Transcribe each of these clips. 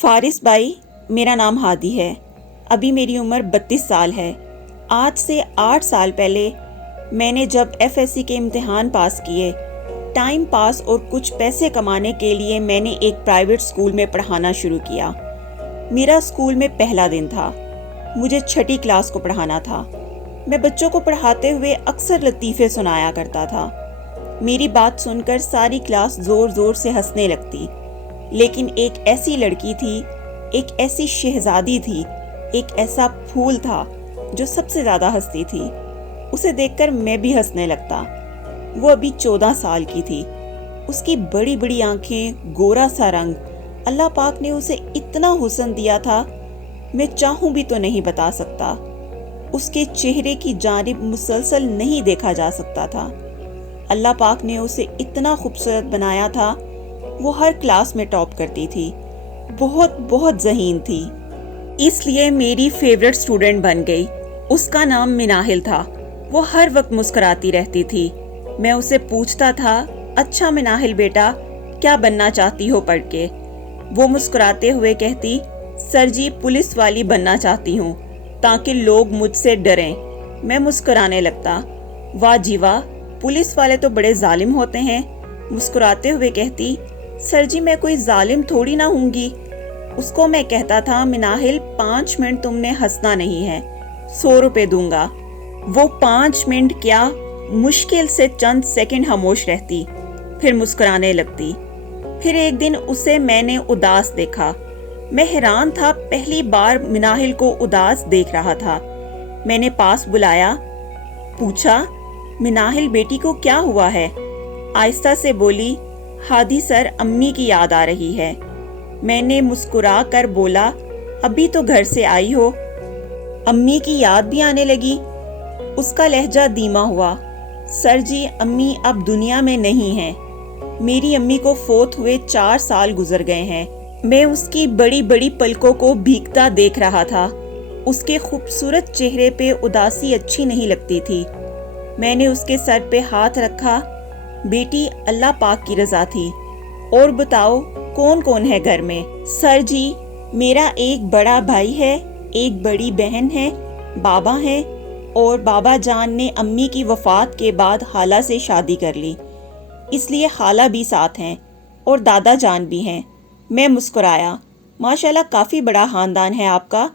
فارس بھائی، میرا نام ہادی ہے۔ ابھی میری عمر 32 سال ہے۔ آج سے 8 سال پہلے میں نے جب FSC کے امتحان پاس کیے، ٹائم پاس اور کچھ پیسے کمانے کے لیے میں نے ایک پرائیویٹ اسکول میں پڑھانا شروع کیا۔ میرا اسکول میں پہلا دن تھا۔ مجھے 6ٹھی کلاس کو پڑھانا تھا۔ میں بچوں کو پڑھاتے ہوئے اکثر لطیفے سنایا کرتا تھا۔ میری بات سن کر ساری کلاس زور زور سے ہنسنے لگتی، لیکن ایک ایسی لڑکی تھی، ایک ایسی شہزادی تھی، ایک ایسا پھول تھا جو سب سے زیادہ ہنستی تھی۔ اسے دیکھ کر میں بھی ہنسنے لگتا۔ وہ ابھی 14 سال کی تھی۔ اس کی بڑی بڑی آنکھیں، گورا سا رنگ، اللہ پاک نے اسے اتنا حسن دیا تھا، میں چاہوں بھی تو نہیں بتا سکتا۔ اس کے چہرے کی جانب مسلسل نہیں دیکھا جا سکتا تھا۔ اللہ پاک نے اسے اتنا خوبصورت بنایا تھا۔ وہ ہر کلاس میں ٹاپ کرتی تھی، بہت بہت ذہین تھی، اس لیے میری فیورٹ اسٹوڈنٹ بن گئی۔ اس کا نام مناہل تھا۔ وہ ہر وقت مسکراتی رہتی تھی۔ میں اسے پوچھتا تھا، اچھا مناہل بیٹا، کیا بننا چاہتی ہو پڑھ کے؟ وہ مسکراتے ہوئے کہتی، سر جی پولیس والی بننا چاہتی ہوں تاکہ لوگ مجھ سے ڈریں۔ میں مسکرانے لگتا، واہ جی واہ، پولیس والے تو بڑے ظالم ہوتے ہیں۔ مسکراتے ہوئے کہتی، سر جی میں کوئی ظالم تھوڑی نہ ہوں گی۔ اس کو میں کہتا تھا، مناہل 5 منٹ تم نے ہنسنا نہیں ہے، 100 روپے دوں گا۔ وہ 5 منٹ کیا، مشکل سے چند سیکنڈ خاموش رہتی، پھر مسکرانے لگتی۔ پھر ایک دن اسے میں نے اداس دیکھا۔ میں حیران تھا، پہلی بار مناہل کو اداس دیکھ رہا تھا۔ میں نے پاس بلایا، پوچھا، مناہل بیٹی کو کیا ہوا ہے؟ آہستہ سے بولی، ہادی سر امی کی یاد آ رہی ہے۔ میں نے مسکرا کر بولا، ابھی تو گھر سے آئی ہو، امی کی یاد بھی آنے لگی؟ اس کا لہجہ دھیما ہوا، سر جی امی اب دنیا میں نہیں ہیں۔ میری امی کو فوت ہوئے 4 سال گزر گئے ہیں۔ میں اس کی بڑی بڑی پلکوں کو بھیگتا دیکھ رہا تھا۔ اس کے خوبصورت چہرے پہ اداسی اچھی نہیں لگتی تھی۔ میں نے اس کے سر پہ ہاتھ رکھا، بیٹی اللہ پاک کی رضا تھی۔ اور بتاؤ کون کون ہے گھر میں؟ سر جی میرا ایک بڑا بھائی ہے، ایک بڑی بہن ہے، بابا ہیں، اور بابا جان نے امی کی وفات کے بعد خالہ سے شادی کر لی، اس لیے خالہ بھی ساتھ ہیں، اور دادا جان بھی ہیں۔ میں مسکرایا، ماشاءاللہ کافی بڑا خاندان ہے آپ کا۔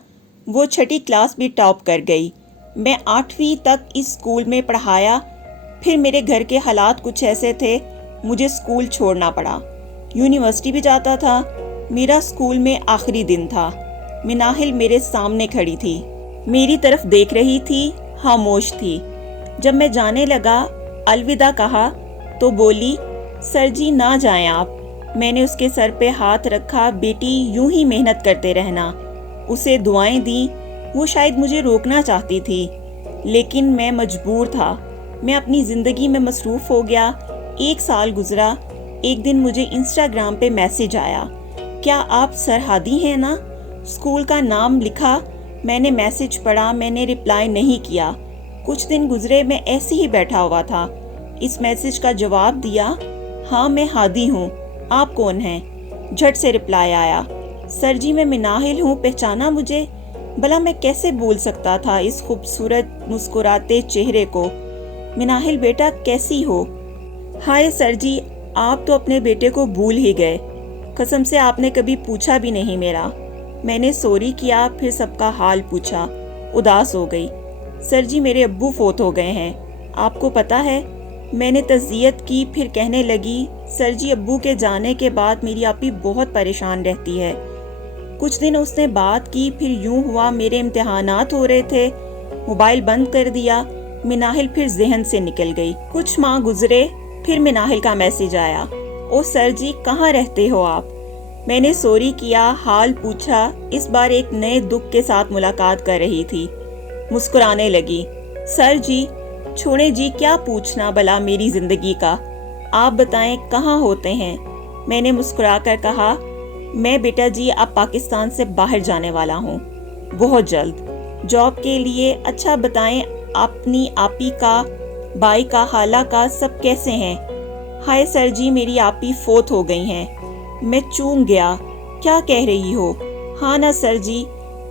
وہ 6ٹھی کلاس بھی ٹاپ کر گئی۔ میں 8ویں تک اس اسکول میں پڑھایا، پھر میرے گھر کے حالات کچھ ایسے تھے، مجھے اسکول چھوڑنا پڑا۔ یونیورسٹی بھی جاتا تھا۔ میرا اسکول میں آخری دن تھا۔ مناہل میرے سامنے کھڑی تھی، میری طرف دیکھ رہی تھی، خاموش تھی۔ جب میں جانے لگا، الوداع کہا تو بولی، سر جی نہ جائیں آپ۔ میں نے اس کے سر پہ ہاتھ رکھا، بیٹی یوں ہی محنت کرتے رہنا۔ اسے دعائیں دیں۔ وہ شاید مجھے روکنا چاہتی تھی، لیکن میں مجبور تھا۔ میں اپنی زندگی میں مصروف ہو گیا۔ 1 سال گزرا۔ ایک دن مجھے انسٹاگرام پہ میسج آیا، کیا آپ سر ہادی ہیں نا؟ اسکول کا نام لکھا۔ میں نے میسج پڑھا، میں نے رپلائی نہیں کیا۔ کچھ دن گزرے، میں ایسے ہی بیٹھا ہوا تھا۔ اس میسج کا جواب دیا، ہاں میں ہادی ہوں، آپ کون ہیں؟ جھٹ سے رپلائی آیا، سر جی میں مناہل ہوں، پہچانا مجھے؟ بھلا میں کیسے بھول سکتا تھا اس خوبصورت مسکراتے چہرے کو۔ مناہل بیٹا کیسی ہو؟ ہائے سر جی آپ تو اپنے بیٹے کو بھول ہی گئے، قسم سے آپ نے کبھی پوچھا بھی نہیں میرا۔ میں نے سوری کیا، پھر سب کا حال پوچھا، اداس ہو گئی۔ سر جی میرے ابو فوت ہو گئے ہیں، آپ کو پتا ہے؟ میں نے تعزیت کی، پھر کہنے لگی، سر جی ابو کے جانے کے بعد میری آپی بہت پریشان رہتی ہے۔ کچھ دن اس نے بات کی، پھر یوں ہوا میرے امتحانات ہو رہے تھے، موبائل بند کر دیا۔ مناہل پھر ذہن سے نکل گئی۔ کچھ ماہ گزرے، پھر مناہل کا میسج آیا، او سر جی کہاں رہتے ہو آپ؟ میں نے سوری کیا، حال پوچھا۔ اس بار ایک نئے دکھ کے ساتھ ملاقات کر رہی تھی۔ مسکرانے لگی، سر جی چھوڑیں جی، کیا پوچھنا بلا میری زندگی کا، آپ بتائیں کہاں ہوتے ہیں؟ میں نے مسکرا کر کہا، میں بیٹا جی اب پاکستان سے باہر جانے والا ہوں، بہت جلد، جاب کے لیے۔ اچھا بتائیں اپنی آپی کا، بھائی کا، خالہ کا، سب کیسے ہیں؟ ہائے سر جی میری آپی فوت ہو گئی ہیں۔ میں چونک گیا، کیا کہہ رہی ہو؟ ہاں نا سر جی،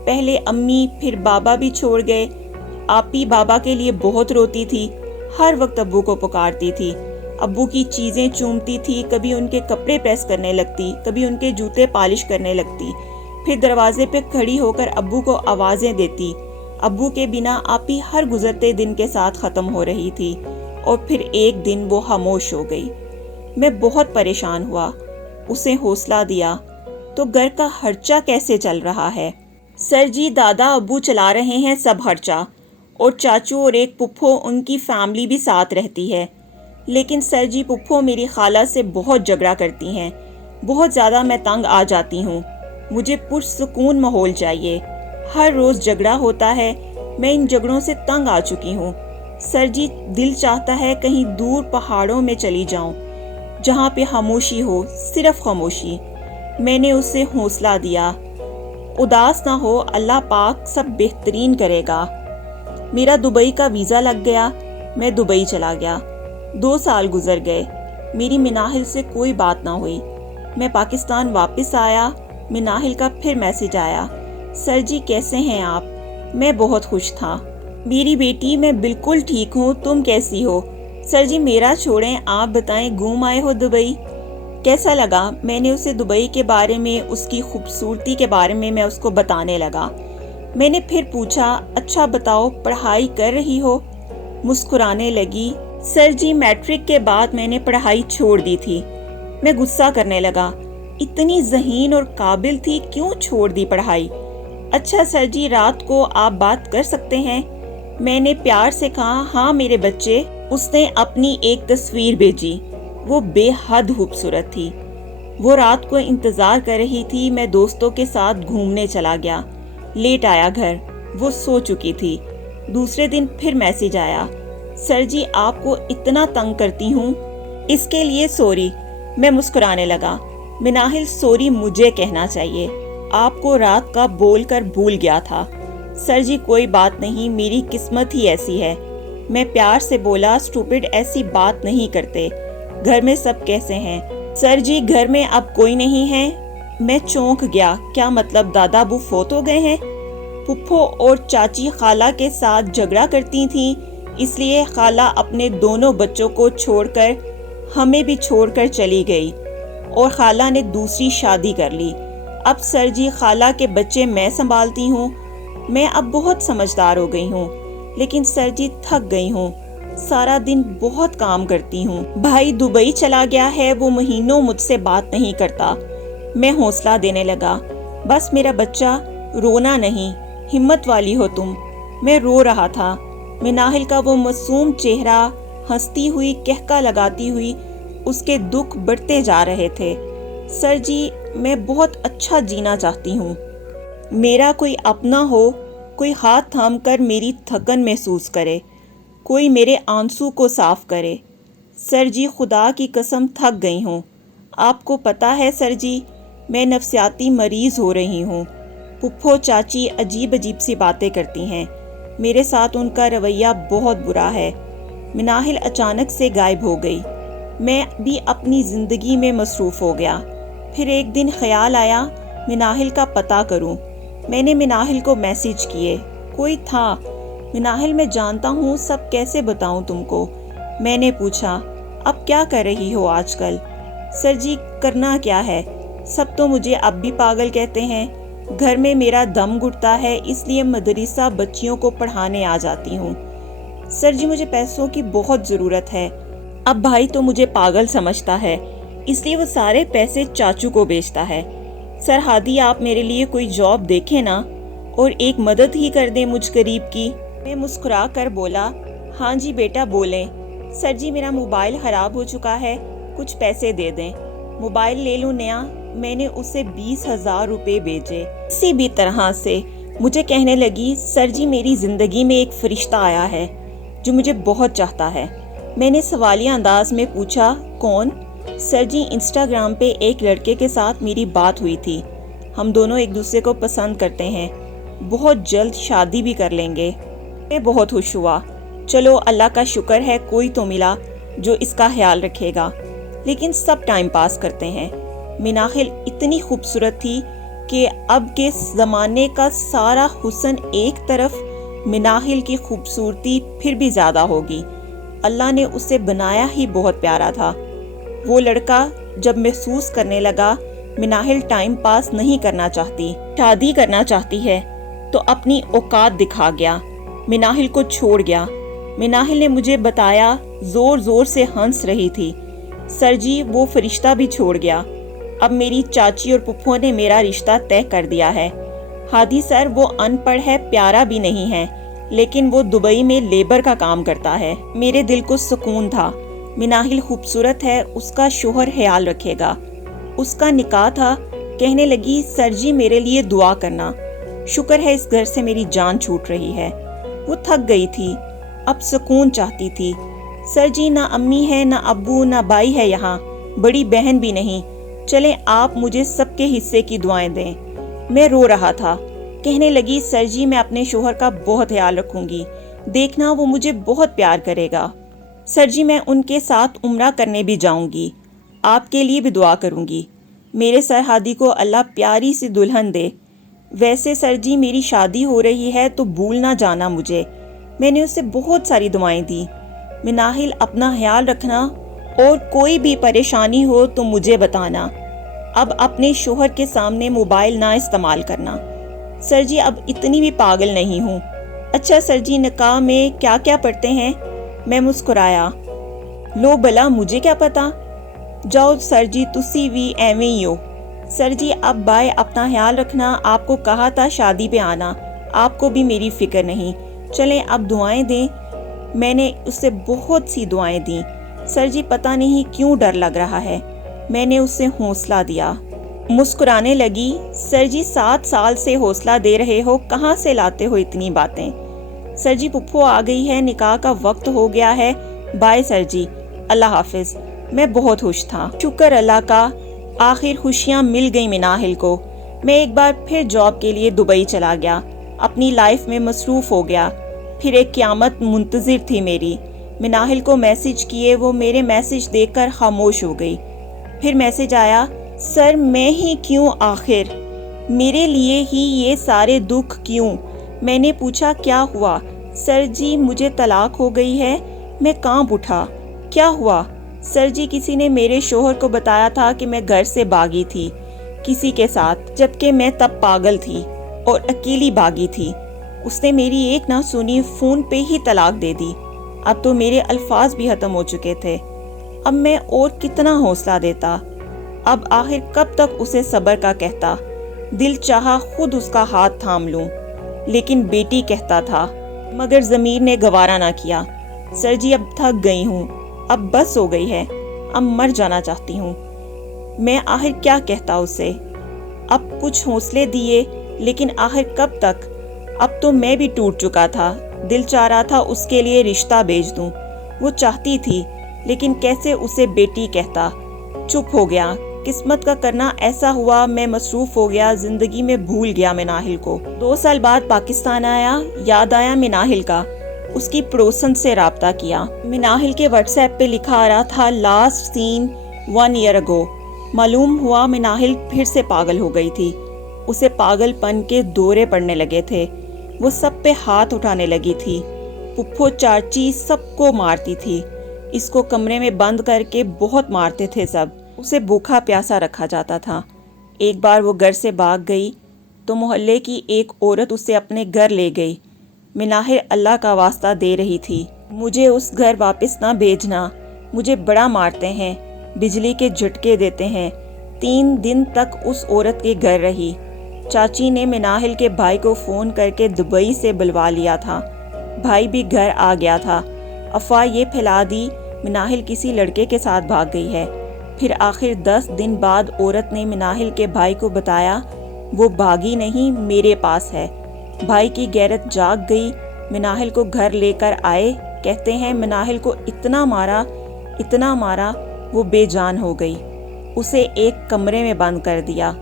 پہلے امی پھر بابا بھی چھوڑ گئے۔ آپی بابا کے لیے بہت روتی تھی، ہر وقت ابو کو پکارتی تھی، ابو کی چیزیں چومتی تھی، کبھی ان کے کپڑے پریس کرنے لگتی، کبھی ان کے جوتے پالش کرنے لگتی، پھر دروازے پہ کھڑی ہو کر ابو کو آوازیں دیتی۔ ابو کے بنا آپی ہر گزرتے دن کے ساتھ ختم ہو رہی تھی، اور پھر ایک دن وہ خاموش ہو گئی۔ میں بہت پریشان ہوا، اسے حوصلہ دیا، تو گھر کا خرچہ کیسے چل رہا ہے؟ سر جی، دادا ابو چلا رہے ہیں سب خرچہ، اور چاچو اور ایک پھپھو، ان کی فیملی بھی ساتھ رہتی ہے۔ لیکن سر جی، پھپھو میری خالہ سے بہت جھگڑا کرتی ہیں، بہت زیادہ میں تنگ آ جاتی ہوں، مجھے پرسکون ماحول چاہیے۔ ہر روز جھگڑا ہوتا ہے، میں ان جھگڑوں سے تنگ آ چکی ہوں۔ سر جی، دل چاہتا ہے کہیں دور پہاڑوں میں چلی جاؤں، جہاں پہ خاموشی ہو، صرف خاموشی۔ میں نے اسے حوصلہ دیا، اداس نہ ہو، اللہ پاک سب بہترین کرے گا۔ میرا دبئی کا ویزا لگ گیا، میں دبئی چلا گیا۔ 2 سال گزر گئے، میری مناہل سے کوئی بات نہ ہوئی۔ میں پاکستان واپس آیا، مناہل کا پھر میسج آیا، سر جی کیسے ہیں آپ؟ میں بہت خوش تھا۔ میری بیٹی، میں بالکل ٹھیک ہوں، تم کیسی ہو؟ سر جی میرا چھوڑیں، آپ بتائیں، گھوم آئے ہو دبئی؟ کیسا لگا؟ میں نے اسے دبئی کے بارے میں، اس کی خوبصورتی کے بارے میں اس کو بتانے لگا۔ میں نے پھر پوچھا، اچھا بتاؤ، پڑھائی کر رہی ہو؟ مسکرانے لگی، سر جی میٹرک کے بعد میں نے پڑھائی چھوڑ دی تھی۔ میں غصہ کرنے لگا، اتنی ذہین اور قابل تھی، کیوں چھوڑ دی پڑھائی؟ اچھا سر جی، رات کو آپ بات کر سکتے ہیں؟ میں نے پیار سے کہا، ہاں میرے بچے۔ اس نے اپنی ایک تصویر بھیجی، وہ بے حد خوبصورت تھی۔ وہ رات کو انتظار کر رہی تھی، میں دوستوں کے ساتھ گھومنے چلا گیا، لیٹ آیا گھر، وہ سو چکی تھی۔ دوسرے دن پھر میسج آیا، سر جی آپ کو اتنا تنگ کرتی ہوں، اس کے لیے سوری۔ میں مسکرانے لگا، مناہل سوری مجھے کہنا چاہیے، آپ کو رات کا بول کر بھول گیا تھا۔ سر جی کوئی بات نہیں، میری قسمت ہی ایسی ہے۔ میں پیار سے بولا، اسٹوپڈ ایسی بات نہیں کرتے، گھر میں سب کیسے ہیں؟ سر جی گھر میں اب کوئی نہیں ہے۔ میں چونک گیا، کیا مطلب دادا ابو فوت ہو گئے ہیں؟ پھپھو اور چاچی خالہ کے ساتھ جھگڑا کرتی تھیں، اس لیے خالہ اپنے دونوں بچوں کو چھوڑ کر ہمیں بھی چھوڑ کر چلی گئی، اور خالہ نے دوسری شادی کر لی۔ اب سر جی خالہ کے بچے میں سنبھالتی ہوں، میں اب بہت سمجھدار ہو گئی ہوں، لیکن سر جی تھک گئی ہوں، سارا دن بہت کام کرتی ہوں۔ بھائی دبئی چلا گیا ہے، وہ مہینوں مجھ سے بات نہیں کرتا۔ میں حوصلہ دینے لگا، بس میرا بچہ، رونا نہیں، ہمت والی ہو تم۔ میں رو رہا تھا، مناہل کا وہ معصوم چہرہ ہنستی ہوئی، کہکا لگاتی ہوئی، اس کے دکھ بڑھتے جا رہے تھے۔ سر جی میں بہت اچھا جینا چاہتی ہوں، میرا کوئی اپنا ہو، کوئی ہاتھ تھام کر میری تھکن محسوس کرے، کوئی میرے آنسو کو صاف کرے۔ سر جی خدا کی قسم تھک گئی ہوں، آپ کو پتہ ہے سر جی، میں نفسیاتی مریض ہو رہی ہوں۔ پھپھو چاچی عجیب عجیب سی باتیں کرتی ہیں، میرے ساتھ ان کا رویہ بہت برا ہے۔ مناہل اچانک سے غائب ہو گئی، میں بھی اپنی زندگی میں مصروف ہو گیا۔ پھر ایک دن خیال آیا مناہل کا پتہ کروں۔ میں نے مناہل کو میسج کیے، کوئی تھا؟ مناہل میں جانتا ہوں، سب کیسے بتاؤں تم کو؟ میں نے پوچھا، اب کیا کر رہی ہو آج کل؟ سر جی کرنا کیا ہے، سب تو مجھے اب بھی پاگل کہتے ہیں، گھر میں میرا دم گھٹتا ہے، اس لیے مدرسہ بچیوں کو پڑھانے آ جاتی ہوں۔ سر جی مجھے پیسوں کی بہت ضرورت ہے، اب بھائی تو مجھے پاگل سمجھتا ہے، اس لیے وہ سارے پیسے چاچو کو بیچتا ہے۔ سر ہادی آپ میرے لیے کوئی جاب دیکھیں نا، اور ایک مدد ہی کر دیں مجھ غریب کی۔ میں مسکرا کر بولا، ہاں جی بیٹا بولیں۔ سر جی میرا موبائل خراب ہو چکا ہے، کچھ پیسے دے دیں، موبائل لے لوں نیا۔ میں نے اسے 20,000 روپے بھیجے۔ کسی بھی طرح سے مجھے کہنے لگی، سر جی میری زندگی میں ایک فرشتہ آیا ہے جو مجھے بہت چاہتا ہے۔ میں نے سوالیہ انداز میں پوچھا، کون؟ سر جی انسٹاگرام پہ ایک لڑکے کے ساتھ میری بات ہوئی تھی، ہم دونوں ایک دوسرے کو پسند کرتے ہیں، بہت جلد شادی بھی کر لیں گے۔ میں بہت خوش ہوا، چلو اللہ کا شکر ہے کوئی تو ملا جو اس کا خیال رکھے گا، لیکن سب ٹائم پاس کرتے ہیں۔ مناحل اتنی خوبصورت تھی کہ اب کے زمانے کا سارا حسن ایک طرف، مناحل کی خوبصورتی پھر بھی زیادہ ہوگی۔ اللہ نے اسے بنایا ہی بہت پیارا تھا۔ وہ لڑکا جب محسوس کرنے لگا مناحل ٹائم پاس نہیں کرنا چاہتی، شادی کرنا چاہتی ہے، تو اپنی اوقات دکھا گیا، مناحل کو چھوڑ گیا۔ مناحل نے مجھے بتایا زور زور سے ہنس رہی تھی، سر جی وہ فرشتہ بھی چھوڑ گیا، اب میری چاچی اور پھپھو نے میرا رشتہ طے کر دیا ہے۔ ہادی سر وہ ان پڑھ ہے، پیارا بھی نہیں ہے، لیکن وہ دبئی میں لیبر کا کام کرتا ہے۔ میرے دل کو سکون تھا، مناحل خوبصورت ہے، اس کا شوہر خیال رکھے گا۔ اس کا نکاح تھا، کہنے لگی سر جی میرے لیے دعا کرنا، شکر ہے اس گھر سے میری جان چھوٹ رہی ہے۔ وہ تھک گئی تھی، اب سکون چاہتی تھی۔ سر جی نہ امی ہے، نہ ابو، نہ بھائی ہے یہاں، بڑی بہن بھی نہیں، چلیں آپ مجھے سب کے حصے کی دعائیں دیں۔ میں رو رہا تھا، کہنے لگی سر جی میں اپنے شوہر کا بہت خیال رکھوں گی، دیکھنا وہ مجھے بہت پیار کرے گا۔ سر جی میں ان کے ساتھ عمرہ کرنے بھی جاؤں گی، آپ کے لیے بھی دعا کروں گی، میرے سر ہادی کو اللہ پیاری سی دلہن دے۔ ویسے سر جی میری شادی ہو رہی ہے تو بھول نہ جانا مجھے۔ میں نے اسے بہت ساری دعائیں دی، مناحل اپنا خیال رکھنا، اور کوئی بھی پریشانی ہو تو مجھے بتانا، اب اپنے شوہر کے سامنے موبائل نہ استعمال کرنا۔ سر جی اب اتنی بھی پاگل نہیں ہوں۔ اچھا سر جی نکاح میں کیا کیا پڑھتے ہیں؟ میں مسکرایا، لو بلا مجھے کیا پتا، جاؤ سر جی تسی بھی ایویں ہی ہو۔ سر جی اب بائے، اپنا خیال رکھنا، آپ کو کہا تھا شادی پہ آنا، آپ کو بھی میری فکر نہیں، چلیں اب دعائیں دیں۔ میں نے اسے بہت سی دعائیں دیں۔ سر جی پتہ نہیں کیوں ڈر لگ رہا ہے۔ میں نے اسے حوصلہ دیا، مسکرانے لگی، سر جی 7 سال سے حوصلہ دے رہے ہو، کہاں سے لاتے ہو اتنی باتیں؟ سر جی پھپھو آ گئی ہے، نکاح کا وقت ہو گیا ہے، بائے سر جی، اللہ حافظ۔ میں بہت خوش تھا، شکر اللہ کا، آخر خوشیاں مل گئی مناحل کو۔ میں ایک بار پھر جاب کے لیے دبئی چلا گیا، اپنی لائف میں مصروف ہو گیا۔ پھر ایک قیامت منتظر تھی میری۔ مناحل کو میسج کیے، وہ میرے میسج دیکھ کر خاموش ہو گئی۔ پھر میسج آیا، سر میں ہی کیوں آخر، میرے لیے ہی یہ سارے دکھ کیوں؟ میں نے پوچھا کیا ہوا؟ سر جی مجھے طلاق ہو گئی ہے۔ میں کانپ اٹھا، کیا ہوا؟ سر جی کسی نے میرے شوہر کو بتایا تھا کہ میں گھر سے بھاگی تھی کسی کے ساتھ، جبکہ میں تب پاگل تھی اور اکیلی بھاگی تھی۔ اس نے میری ایک نہ سنی، فون پہ ہی طلاق دے دی۔ اب تو میرے الفاظ بھی ختم ہو چکے تھے، اب میں اور کتنا حوصلہ دیتا؟ اب آخر کب تک اسے صبر کا کہتا؟ دل چاہا خود اس کا ہاتھ تھام لوں، لیکن بیٹی کہتا تھا، مگر ضمیر نے گوارا نہ کیا۔ سر جی اب تھک گئی ہوں، اب بس ہو گئی ہے، اب مر جانا چاہتی ہوں۔ میں آخر کیا کہتا اسے؟ اب کچھ حوصلے دیے، لیکن آخر کب تک؟ اب تو میں بھی ٹوٹ چکا تھا، دل چاہ رہا تھا اس کے لیے رشتہ بھیج دوں، وہ چاہتی تھی، لیکن کیسے اسے بیٹی کہتا؟ چپ ہو گیا، قسمت کا کرنا ایسا ہوا، میں مصروف ہو گیا، زندگی میں بھول گیا مناحل کو۔ 2 سال بعد پاکستان آیا، یاد آیا مناحل کا، اس کی پڑوسن سے رابطہ کیا۔ مناحل کے واٹس ایپ پہ لکھا آ رہا تھا لاسٹ سین 1 year ago۔ معلوم ہوا مناحل پھر سے پاگل ہو گئی تھی، اسے پاگل پن کے دورے پڑنے لگے تھے، وہ سب پہ ہاتھ اٹھانے لگی تھی، پھپھو چاچی سب کو مارتی تھی، اس کو کمرے میں بند کر کے بہت مارتے تھے سب، اسے بھوکا پیاسا رکھا جاتا تھا۔ ایک بار وہ گھر سے بھاگ گئی تو محلے کی ایک عورت اسے اپنے گھر لے گئی۔ مناحل اللہ کا واسطہ دے رہی تھی، مجھے اس گھر واپس نہ بھیجنا، مجھے بڑا مارتے ہیں، بجلی کے جھٹکے دیتے ہیں۔ 3 دن تک اس عورت کے گھر رہی۔ چاچی نے مناحل کے بھائی کو فون کر کے دبئی سے بلوا لیا تھا، بھائی بھی گھر آ گیا تھا۔ افواہ یہ پھیلا دی مناحل کسی لڑکے کے ساتھ بھاگ گئی ہے۔ پھر آخر 10 دن بعد عورت نے مناحل کے بھائی کو بتایا، وہ بھاگی نہیں، میرے پاس ہے۔ بھائی کی غیرت جاگ گئی، مناحل کو گھر لے کر آئے، کہتے ہیں مناحل کو اتنا مارا وہ بے جان ہو گئی، اسے ایک کمرے میں بند کر دیا۔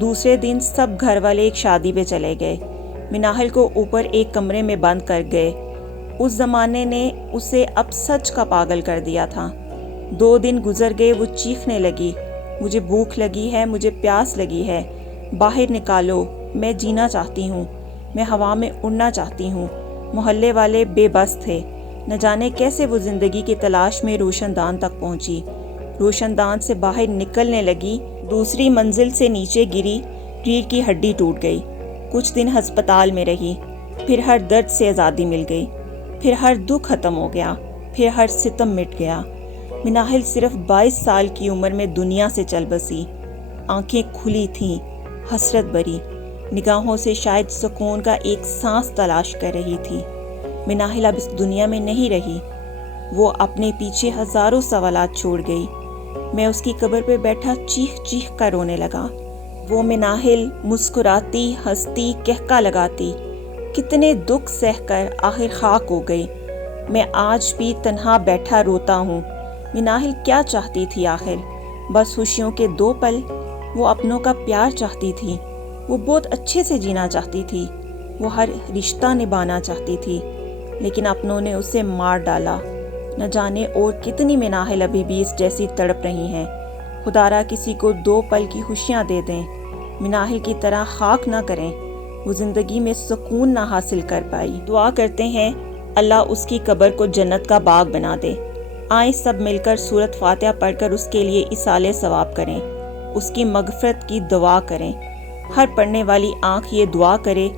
دوسرے دن سب گھر والے ایک شادی پہ چلے گئے، مناحل کو اوپر ایک کمرے میں بند کر گئے۔ اس زمانے نے اسے اب سچ کا پاگل کر دیا تھا۔ 2 دن گزر گئے، وہ چیخنے لگی، مجھے بھوک لگی ہے، مجھے پیاس لگی ہے، باہر نکالو، میں جینا چاہتی ہوں، میں ہوا میں اڑنا چاہتی ہوں۔ محلے والے بے بس تھے، نہ جانے کیسے وہ زندگی کی تلاش میں روشن دان تک پہنچی۔ روشن دان سے باہر نکلنے لگی، دوسری منزل سے نیچے گری، ریڑھ کی ہڈی ٹوٹ گئی۔ کچھ دن ہسپتال میں رہی، پھر ہر درد سے آزادی مل گئی، پھر ہر دکھ ختم ہو گیا، پھر ہر ستم مٹ گیا۔ مناہل صرف 22 سال کی عمر میں دنیا سے چل بسی۔ آنکھیں کھلی تھیں، حسرت بری، نگاہوں سے شاید سکون کا ایک سانس تلاش کر رہی تھی۔ مناہل اب اس دنیا میں نہیں رہی، وہ اپنے پیچھے ہزاروں سوالات چھوڑ گئی۔ میں اس کی قبر پہ بیٹھا چیخ چیخ کر رونے لگا۔ وہ مناہل مسکراتی، ہنستی، کہکا لگاتی، کتنے دکھ سہ کر آخر خاک ہو گئی۔ میں آج بھی تنہا بیٹھا روتا ہوں۔ مناہل کیا چاہتی تھی آخر؟ بس خوشیوں کے 2 پل۔ وہ اپنوں کا پیار چاہتی تھی، وہ بہت اچھے سے جینا چاہتی تھی، وہ ہر رشتہ نبھانا چاہتی تھی، لیکن اپنوں نے اسے مار ڈالا۔ نہ جانے اور کتنی مناہل ابھی بھی اس جیسی تڑپ رہی ہیں۔ خدارا کسی کو 2 پل کی خوشیاں دے دیں، مناہل کی طرح خاک نہ کریں، وہ زندگی میں سکون نہ حاصل کر پائی۔ دعا کرتے ہیں اللہ اس کی قبر کو جنت کا باغ بنا دے۔ آئیں سب مل کر سورۃ فاتحہ پڑھ کر اس کے لیے ایصال ثواب کریں، اس کی مغفرت کی دعا کریں۔ ہر پڑھنے والی آنکھ یہ دعا کرے،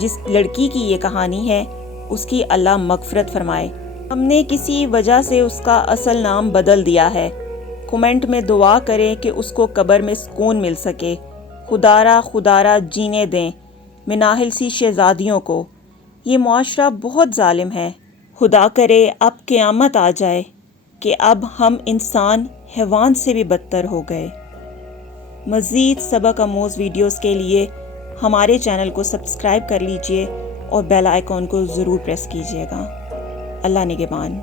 جس لڑکی کی یہ کہانی ہے اس کی اللہ مغفرت فرمائے۔ ہم نے کسی وجہ سے اس کا اصل نام بدل دیا ہے، کمنٹ میں دعا کریں کہ اس کو قبر میں سکون مل سکے۔ خدارا جینے دیں مناہل سی شہزادیوں کو۔ یہ معاشرہ بہت ظالم ہے، خدا کرے اب قیامت آ جائے کہ اب ہم انسان حیوان سے بھی بدتر ہو گئے۔ مزید سبق آموز ویڈیوز کے لیے ہمارے چینل کو سبسکرائب کر لیجئے اور بیل آئیکن کو ضرور پریس کیجئے گا۔ اللہ نگہبان۔